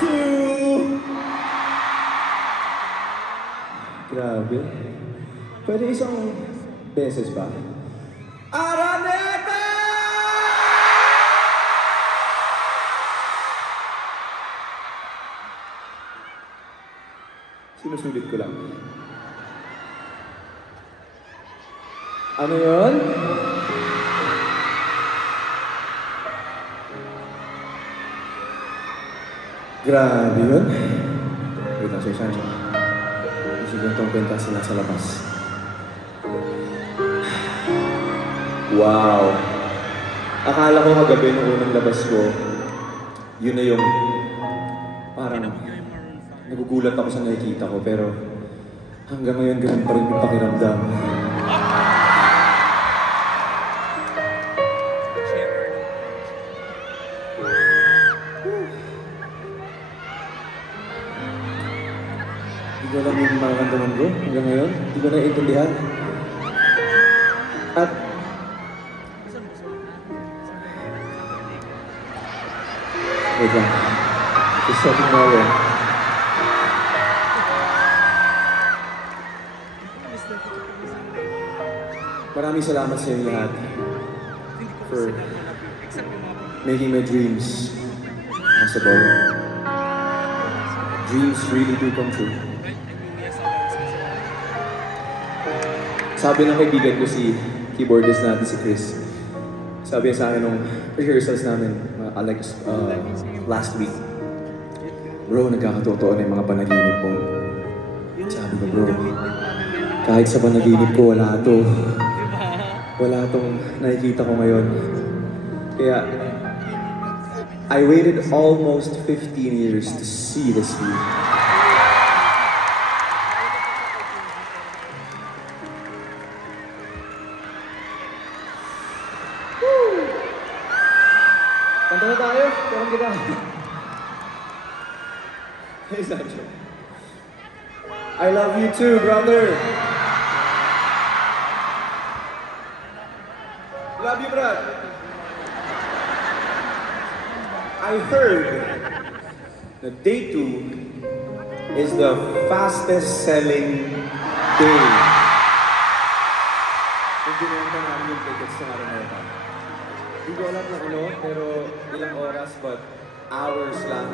2. Grabe. Pwede isang beses ba? Araneta! Sinusulit ko lang. Ano yun? Grabe yun. Wait lang, sir. Sige itong kwenta sila sa labas. Wow! Akala ko kagabi nung unang labas ko, yun na yung parang nagugulat ako sa nakikita ko, pero hanggang ngayon ganun pa rin yung pakiramdam. Hindi ko alam yung mararamdaman ko hanggang ngayon. Hindi ko naiintindihan. At wait lang. Just setting my way. Maraming salamat sa inyo lahat for making my dreams possible. Dreams really do come true. Sabi ng kaibigan ko si keyboardist natin si Chris. Sabi niya sa akin nung rehearsals namin, last week, bro, nagkakatotoo na yung mga panaginip mo. Sabi ko, bro, kahit sa panaginip ko, wala to. Wala tong nakikita ko ngayon. Kaya, I waited almost 15 years to see this view. Kanta na tayo? Parang kita. Hey, Sancho. I love you too, brother. Love you, brad. I heard that day 2 is the fastest selling day. Kung binenta namin yung tickets sa Araneta. Hindi ko alam na ano, pero ilang oras, but hours lang.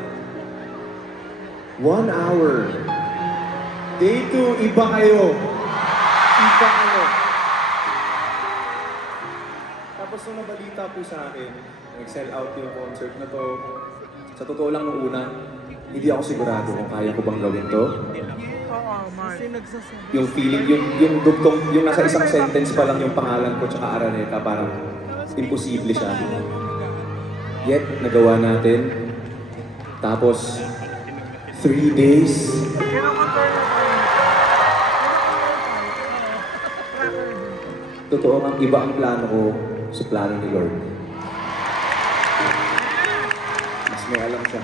1 hour. Day 2, iba kayo. Iba kayo. Tapos nung nabalita po sa akin, nag-sell out yung concert na to. Sa totoo lang nung una, hindi ako sigurado kung kaya ko bang gawin to. Yung feeling, yung dugtong, yung nasa isang sentence pa lang yung pangalan ko tsaka Araneta, parang imposible siya. Yet, nagawa natin. Tapos, 3 days. Totoo nga, iba ang plano ko sa plano ni Lord. Mas may alam siya.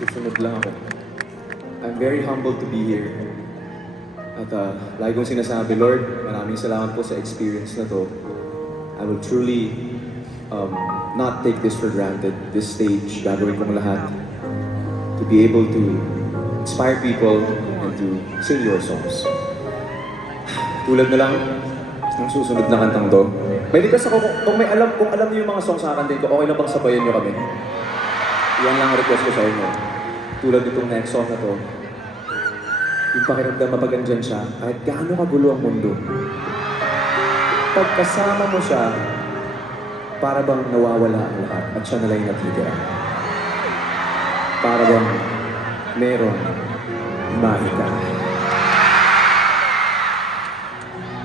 Susunod lang ako. I'm very humbled to be here. At lagi kong sinasabi, Lord, maraming salamat po sa experience na to. I will truly not take this for granted. This stage, gagawin kong lahat to be able to inspire people and to sing your songs. Tulad na lang ng susunod na kantang to. May request ako, kung alam niyo yung mga songs sa akin dito, okay na bang sabayan niyo kami? Yan lang ang request ko sa inyo. Tulad nitong next song na to. Yung pakiramdam mapagandyan siya, kahit gaano kagulo ang mundo. Pagkasama mo siya, para bang nawawala ang lahat at siya na lang yung natitira. Para bang meron mahika.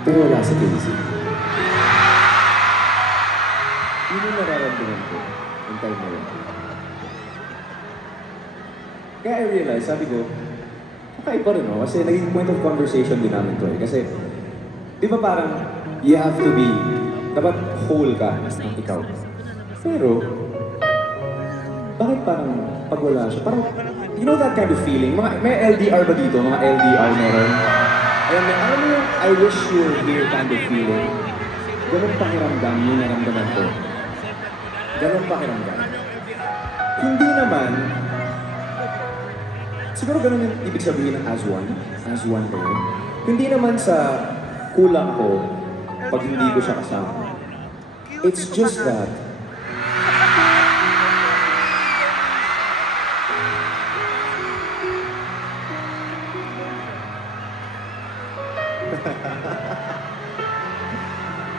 Pero wala sa Daisy. Yun yung nararamdaman ko yung time na yun. Kaya I realize, sabi ko, kakaiba rin, no? Kasi naging point of conversation din namin to eh. Kasi, di ba parang, you have to be, dapat whole ka ng ikaw. Pero, bakit parang pag wala siya? Parang, you know that kind of feeling? May LDR ba dito? Mga LDR meron? Alam mo yung I wish you were here kind of feeling? Ganun pakiramdam yung naramdaman ko. Ganun pakiramdam. Hindi naman Siguro ganun yung ibig sabihin ng as one. As one kayo. Hindi naman sa kulang ko pag hindi ko siya kasama. It's just that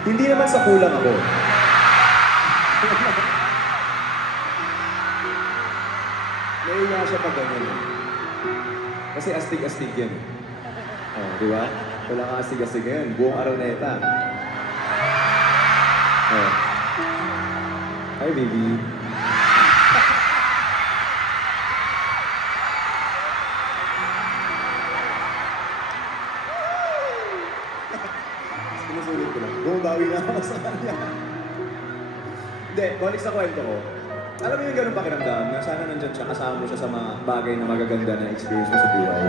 hindi naman sa kulang ako. Naiya siya pag ganyan. Kasi astig-astig yan. Oh, di ba? Wala kang astig-astig yan. Buong Araneta. Oh. Hi, baby. Sinusulit ko lang. Bumabawi na ako sa kanya. Hindi, balik sa kwento ko. Alam mo yung ganun pakiramdam na sana nandyan siya, kasama mo siya sa mga bagay na magaganda na experience mo sa buhay.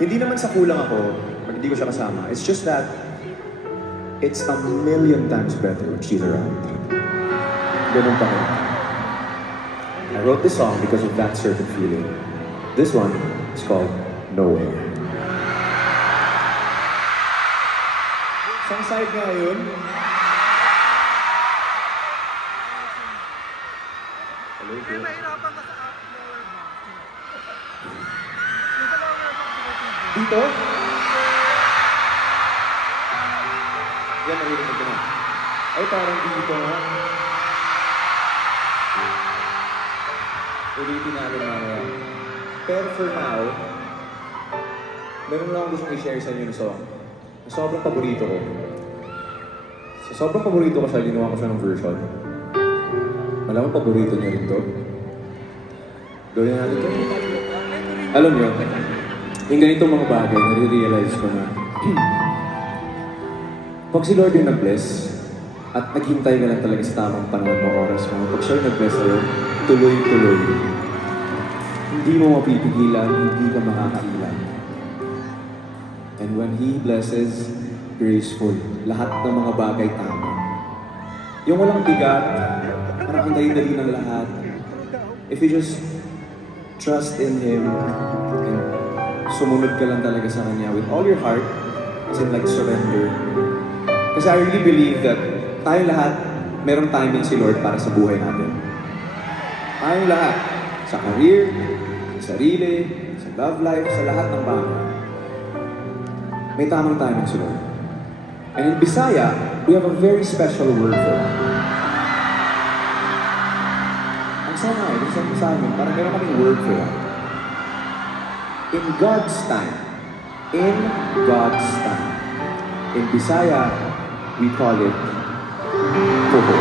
Hindi naman sa kulang ako pag hindi ko siya kasama. It's just that it's a million times better when she's around. Ganun pakiramdam. I wrote this song because of that certain feeling. This one is called Nowhere. Saan side nga yun? Kaya mahirapan ka sa lower box. Yung sa lower box, Dito? Yan, narinig ko na. Ay, parang dito nga. Ulitin natin mamaya. Pero for now, meron lang akong gustong i-share sa inyo na song. Na sobrang paborito ko. Sa sobrang paborito ko siya, ginawa ko siya ng version. Malamang paborito niya rin to. Gawin natin to. Alam niyo, yung ganitong mga bagay, nare-realize ko na pag si Lord yung nag-bless at naghintay ka lang talaga sa tamang panahon mo, oras mo, pag siya yung nag-bless sa'yo, tuloy-tuloy. Hindi mo mapipigilan, hindi ka makakailan. And when He blesses, graceful. Lahat ng mga bagay tama. Yung walang bigat, parang ang dali-dali ng lahat. If you just trust in Him and sumunod ka lang talaga sa Kanya with all your heart, as in like surrender. Kasi I really believe that tayo lahat, merong timing si Lord para sa buhay natin. Tayong lahat, sa career, sa sarili, sa love life, sa lahat ng bagay. May tamang timing si Lord. And in Bisaya, we have a very special word for that. Ang sana eh, sa amin, parang meron kaming word for that. In God's time. In God's time. In Bisaya, we call it Poho.